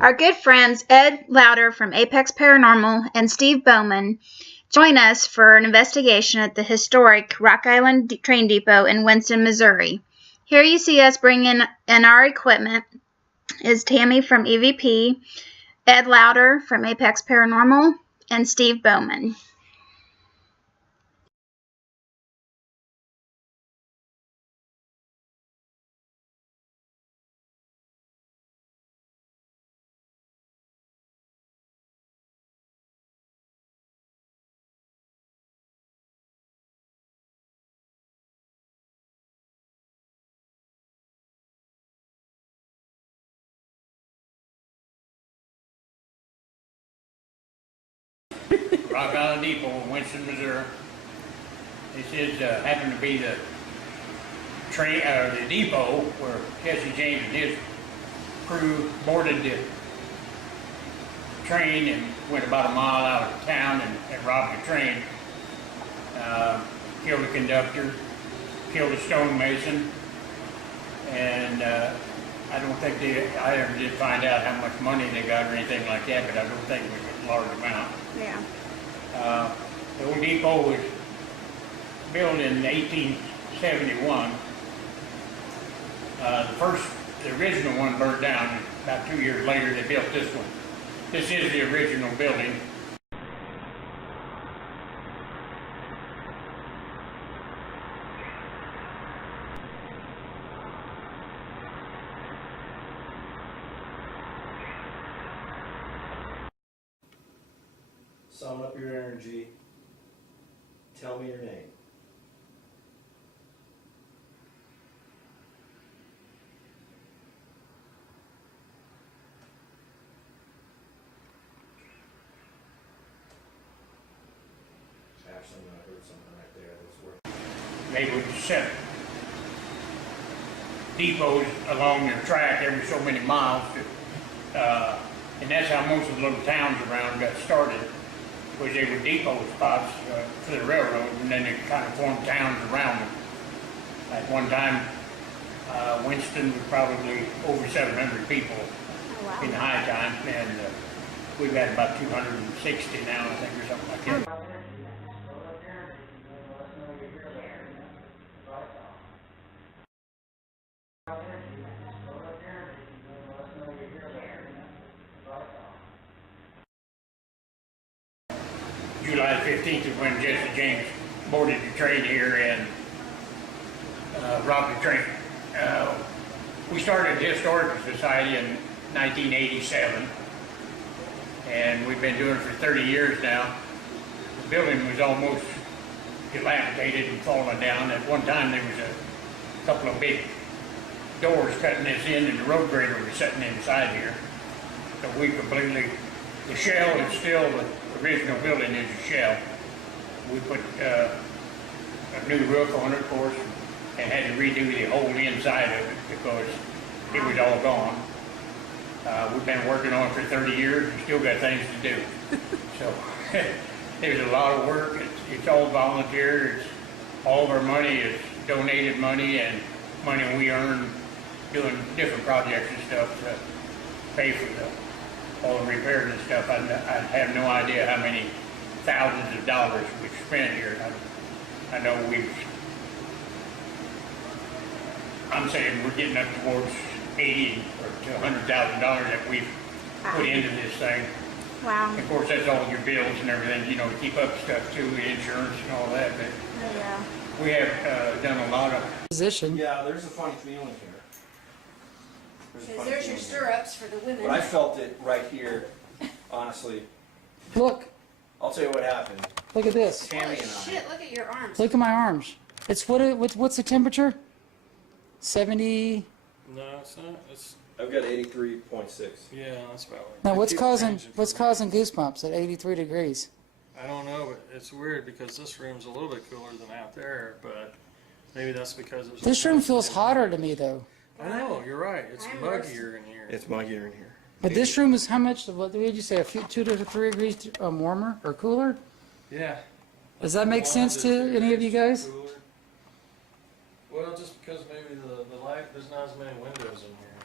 Our good friends Ed Lauder from Apex Paranormal and Steve Bowman join us for an investigation at the historic Rock Island Train Depot in Winston, Missouri. Here you see us bring in our equipment is Tammy from EVP, Ed Lauder from Apex Paranormal, and Steve Bowman. Rock Island Depot in Winston, Missouri. This is happened to be the train, the depot where Jesse James and his crew boarded the train and went about a mile out of town and robbed the train. Killed the conductor, killed a stonemason, and I don't think I ever did find out how much money they got or anything like that, but I don't think it was a large amount. Yeah. The old depot was built in 1871. The original one burned down. About 2 years later, they built this one. This is the original building. Sum up your energy. Tell me your name. Actually, I heard something right there that's worth. They would set depots along their track every so many miles, and that's how most of the little towns around got started. Was they were depot spots for the railroad, and then they kind of formed towns around them. At one time, Winston was probably over 700 people in the high time, and we've got about 260 now, I think, or something like that. July 15th is when Jesse James boarded the train here and robbed the train. We started the Historical Society in 1987, and we've been doing it for 30 years now. The building was almost dilapidated and falling down. At one time there was a couple of big doors cutting this in, and the road grader was sitting inside here. So we completely, the shell is still, the original building is a shell. We put a new roof on it, of course, and had to redo the whole inside of it because it was all gone. We've been working on it for 30 years and still got things to do. So there's a lot of work. It's all volunteer. It's all of our money is donated money and money we earn doing different projects and stuff to pay for all the repairs and stuff. I have no idea how many thousands of dollars we've spent here. I know I'm saying we're getting up towards $80,000 to $100,000 that we've put into this thing. Wow. Of course, that's all your bills and everything, you know, to keep up stuff too, insurance and all that. But Yeah. we have done a lot of Position. Yeah, there's a funny feeling here. There's your stirrups for the women. But I felt it right here, honestly. Look, I'll tell you what happened. look at this. Tammy Holy and I. shit, look at your arms. Look at my arms. It's what's the temperature? 70. No, it's not. It's I've got 83.6. yeah, that's about right. Now They what's keep causing changing what's for causing me. goosebumps at 83 degrees? I don't know, but it's weird because this room's a little bit cooler than out there, but maybe that's because there's. This room feels hotter to me though. I know, you're right. It's I'm muggier in here. It's muggier in here. But this room is how much? What did you say? A few 2 to 3 degrees warmer or cooler? Yeah. Does that make One sense to to 2 any of you degrees guys? cooler. Well, just because maybe the light, there's not as many windows in here.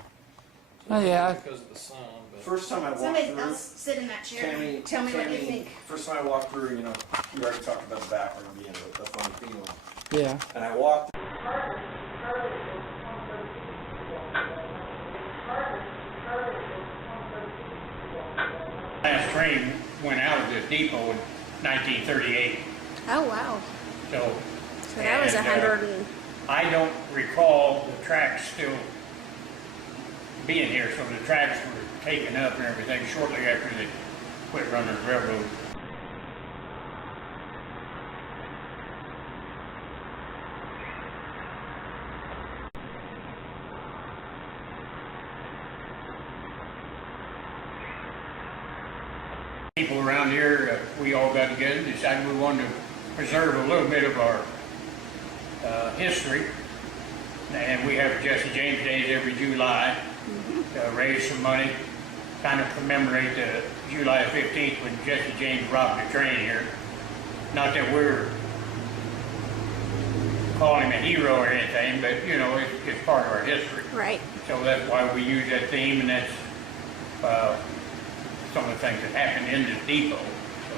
Oh, yeah. Because of the sun, but first time I walked Somebody through, else sit in that chair. Tammy, Tell me what you Tammy, think. first time I walked through, you know, we already talked about the bathroom being a fun feeling. Yeah. And I walked. Last train went out of this depot in 1938. Oh, wow. So So that was And, 100 and... I don't recall the tracks still being here, so the tracks were taken up and everything shortly after they quit running the railroad. People around here, we all got together and decided we wanted to preserve a little bit of our history. And we have Jesse James Days every July to raise some money, kind of commemorate July 15th when Jesse James robbed the train here. Not that we're calling him a hero or anything, but you know, it's part of our history. Right. So that's why we use that theme, and that's some of the things that happened in this depot. So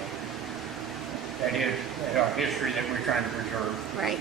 that's our history that we're trying to preserve. Right.